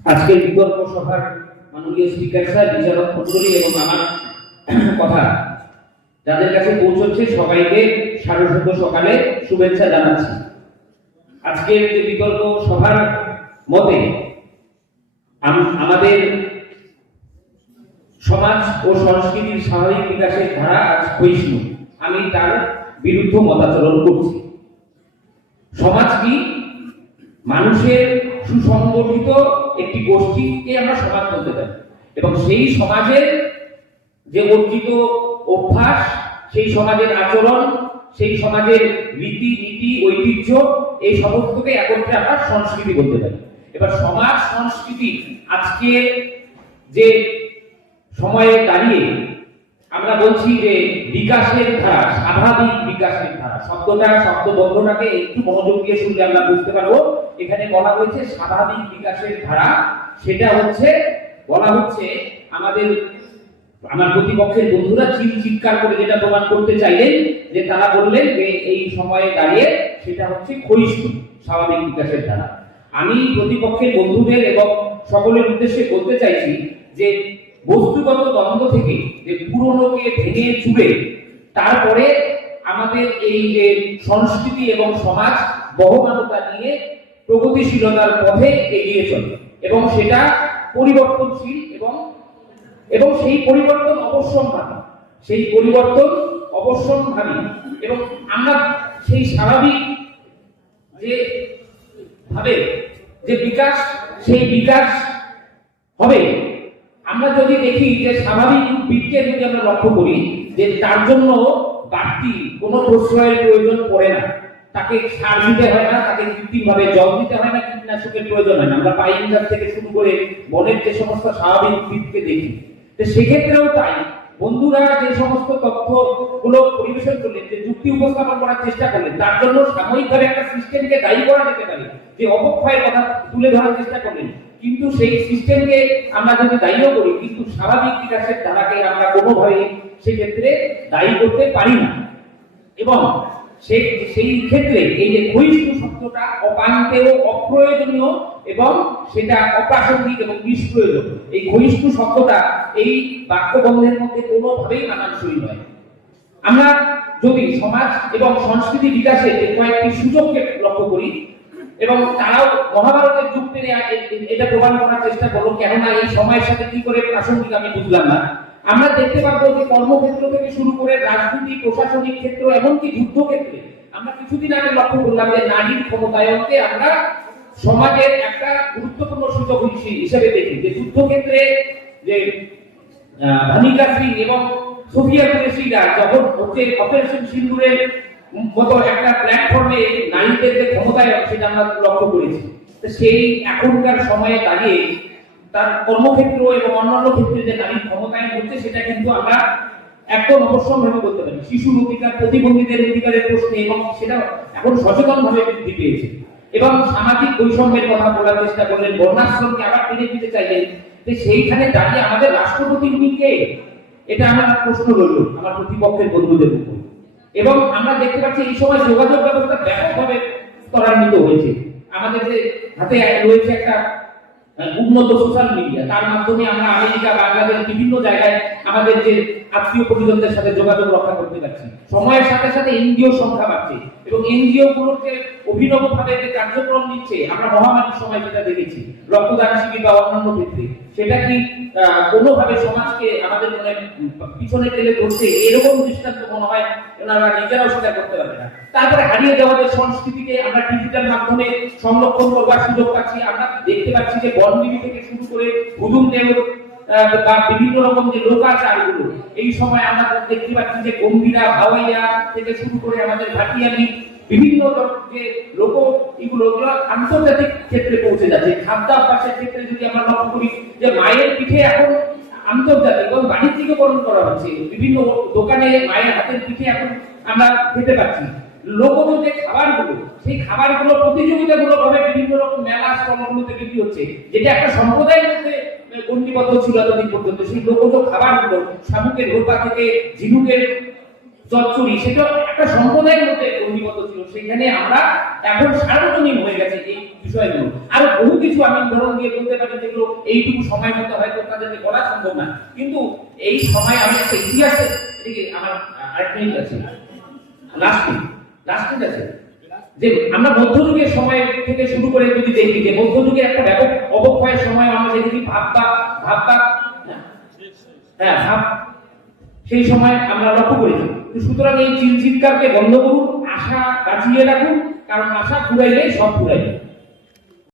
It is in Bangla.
আজকের বিতর্ক সভার মাননীয় স্পিকার স্যার, বিচারক মণ্ডলী এবং আমার কথা যাদের কাছে পৌঁছচ্ছে সবাইকে সারস্বত সকালে শুভেচ্ছা জানাচ্ছি। আজকের যে বিতর্ক সভার মতে আমাদের সমাজ ও সংস্কৃতির স্বাভাবিক বিকাশের ধারা আজ ক্ষয়িষ্ণু। আমি তার বিরুদ্ধে মতাচরণ করছি। সমাজ কি? মানুষের সুসংগঠিত একটি গোষ্ঠীকে আমরা সমাজ বলতে পারি, এবং সেই সমাজের যে অর্জিত অভ্যাস, সেই সমাজের আচরণ, সেই সমাজের রীতি নীতি ঐতিহ্য, এই সমস্তকে একত্রে আমরা সংস্কৃতি বলতে পারি। এবার সমাজ সংস্কৃতি আজকে যে সময়ে দাঁড়িয়ে আমরা বলছি যে বিকাশের ধারা, স্বাভাবিক বিকাশের ধারা, শব্দবন্ধটাকে একটু মনোযোগ দিয়ে শুনলে আমরা বুঝতে পারবো। এখানে বলা হয়েছে স্বাভাবিক বিকাশের ধারা, সেটা হচ্ছে বলা হচ্ছে আমার প্রতিপক্ষের বন্ধুরা চিৎকার করে যেটা প্রমাণ করতে চাইলেন, যে তারা বললেন যে এই সময়ে দাঁড়িয়ে সেটা হচ্ছে ক্ষয়িষ্ণু স্বাভাবিক বিকাশের ধারা। আমি প্রতিপক্ষের বন্ধুদের এবং সকলের উদ্দেশ্যে বলতে চাইছি যে বস্তুগত দ্বন্দ্ব থেকে যে পুরনোকে ভেঙে চুরে তারপরে আমাদের এই যে সংস্কৃতি এবং সমাজ বহমানতা নিয়ে প্রগতিশীলতার পথে এগিয়ে চলে, এবং সেটা পরিবর্তনশীল এবং সেই পরিবর্তন অবশ্যম্ভাবী, এবং আমরা সেই স্বাভাবিক যে ভাবে যে বিকাশ, সেই বিকাশ হবে। আমরা যদি দেখি যে স্বাভাবিক উদ্ভিদকে যদি আমরা লক্ষ্য করি, যে তার জন্য বাড়তি কোনো প্রশ্রয়ের প্রয়োজন পড়ে না, তাকে সার দিতে হয় না, তাকে কৃত্রিমভাবে জল দিতে হয় না, কীটনাশকের প্রয়োজন হয় না। আমরা পাইন গাছ থেকে শুরু করে বনের যে সমস্ত স্বাভাবিক উদ্ভিদকে দেখি, তো সেক্ষেত্রেও তাই বন্ধুরা যে সমস্ত তথ্যগুলো পরিবেশন করলেন, যে যুক্তি উপস্থাপন করার চেষ্টা করলেন, তার জন্য সাময়িকভাবে একটা সিস্টেমকে দায়ী করা যেতে পারে, যে অবক্ষয়ের কথা তুলে ধরার চেষ্টা করলেন, কিন্তু সেই সিস্টেমকে আমরা যদি দায়ীও করি, কিন্তু স্বাভাবিক বিকাশের ধারাকে আমরা কোনোভাবেই সেক্ষেত্রে দায়ী করতে পারি না। এবং সেই ক্ষেত্রে এই যে ক্ষয়িষ্ণু শব্দটা অপান্তেয়, অপ্রয়োজনীয় এবং সেটা অপ্রাসঙ্গিক এবং নিষ্প্রয়োজন। এই ক্ষয়িষ্ণু শব্দটা এই বাক্যবন্ধের মধ্যে কোনোভাবেই মানানসই নয়। আমরা যদি সমাজ এবং সংস্কৃতি বিকাশের কয়েকটি সুযোগকে লক্ষ্য করি, এবং তারাও মহাভারতের যুগ টেনে এটা প্রমাণ করার চেষ্টা করলো, কেননা এই সময়ের সাথে কি করে প্রাসঙ্গিক আমি বুঝলাম না। আমরা দেখতে পাবো যে কর্মক্ষেত্র থেকে শুরু করে রাজনীতি, প্রশাসনিক ক্ষেত্র, এমনকি যুদ্ধক্ষেত্রে আমরা কিছুদিন আগে লক্ষ্য করলাম যে নারীর ক্ষমতায়নকে আমরা সমাজের একটা গুরুত্বপূর্ণ সুযোগ হিসেবে দেখি। যে যুদ্ধক্ষেত্রে যে ভানিকা সিং এবং সোফিয়া কুরেশিরা যখন হচ্ছে অপারেশন সিন্দুরের মতো একটা প্ল্যাটফর্মে নারীদের যে ক্ষমতায়ন, সেটা আমরা লক্ষ্য করেছি। সেই এখনকার সময়ে দাঁড়িয়ে তার কর্মক্ষেত্র এবং অন্যান্য ক্ষেত্রে যে নারীর ক্ষমতায়ন হচ্ছে, সেটা কিন্তু আমরা একদম অবশ্যম্ভাবী করতে পারি। শিশুর অধিকার, প্রতিবন্ধীদের অধিকারের প্রশ্নে, এবং সেটা এখন সচেতনভাবে বৃদ্ধি পেয়েছে। এবং সামাজিক বৈষম্যের কথা বলার চেষ্টা করলেন, বর্ণাশ্রমকে আবার টেনে দিতে চাইলেন, যে সেইখানে দাঁড়িয়ে আমাদের রাষ্ট্রপতি কে, এটা আমার প্রশ্ন রইল আমার প্রতিপক্ষের বন্ধুদের উপর। এবং আমরা দেখতে পাচ্ছি এই সময় যোগাযোগ ব্যবস্থা ব্যাপকভাবে ত্বরান্বিত হয়েছে। আমাদের যে হাতে রয়েছে একটা উন্নত সোশ্যাল মিডিয়া, তার মাধ্যমে আমরা আমেরিকা, বাংলাদেশ, বিভিন্ন জায়গায় আমাদের যে আত্মীয় পরিজনদের সাথে যোগাযোগ রক্ষা করতে পারছি। সময়ের সাথে সাথে এনজিও সংখ্যা বাড়ছে, এবং এনজিও গুলোকে অভিনবভাবে যে কার্যক্রম নিচ্ছে, আমরা মহামারীর সময় যেটা দেখেছি, রক্তদান শিবির বা অন্যান্য ক্ষেত্রে, সেটা কি কোনোভাবে সমাজকে আমাদের মনে পিছনে ঠেলে ধরছে? এরকম দৃষ্টান্ত মনে হয় ওনারা নিজেরাও স্বীকার করতে পারবে না। তারপরে হারিয়ে যাওয়া যে সংস্কৃতিকে আমরা ডিজিটাল মাধ্যমে সংরক্ষণ করবার সুযোগ পাচ্ছি। আমরা দেখতে পাচ্ছি যে বনবিবি থেকে শুরু করে হুদুম দেব বা বিভিন্ন রকম যে লোকাচারগুলো, এই সময় আমরা দেখতে পাচ্ছি যে গম্ভীরা, ভাওয়াইয়া থেকে শুরু করে আমাদের ভাটিয়ালি, বিভিন্ন যে লোক এগুলো আন্তর্জাতিক ক্ষেত্রে পৌঁছে যাচ্ছে। খাদ্যাভ্যাসের ক্ষেত্রে যদি আমরা লক্ষ্য করি, যে মায়ের পিঠে এখন আন্তর্জাতিক এবং বাণিজ্যিকরণ করা হচ্ছে। বিভিন্ন দোকানে মায়ের হাতের পিঠে এখন আমরা খেতে পাচ্ছি। লোকজ যে খাবারগুলো, সেই খাবারগুলো প্রতিযোগিতামূলক ভাবে বিভিন্ন রকম মেলা স্টলগুলোতে বিক্রি হচ্ছে, যেটা একটা সম্প্রদায়ের মধ্যে গণ্ডিবদ্ধ ছিল এতদিন পর্যন্ত। সেই লোকজ খাবারগুলো শামুকের রোপা থেকে ঝিনুকের চচ্চড়ি, সেটা একটা সম্প্রদায়ের মধ্যে গণ্ডিবদ্ধ ছিল। সেখানে আমরা এখন সার্বজনীন হয়ে গেছে এই বিষয়গুলো। আরো বহু কিছু আমি উদাহরণ দিয়ে বলতে পারি, যেগুলো এইটুকু সময় মতো হয়তো তাদেরকে করা সম্ভব না, কিন্তু এই সময় আমি একটা ইতিহাসে, এদিকে আমার আরেক মিনিট আছে, লাস্ট মিনিট আছে, যে আমরা মধ্যযুগের সময় থেকে শুরু করে যদি দেখি, যে মধ্যযুগের একটা ব্যাপক অবক্ষয়ের সময় আমরা দেখি ভাববাক, হ্যাঁ ভাব, সেই সময় আমরা লক্ষ্য করেছি। সুতরাং এই চিৎকারকে বন্ধ করুন, আশা বাঁচিয়ে রাখুন, কারণ আশা ফুরাইলে সব ফুরাইবে।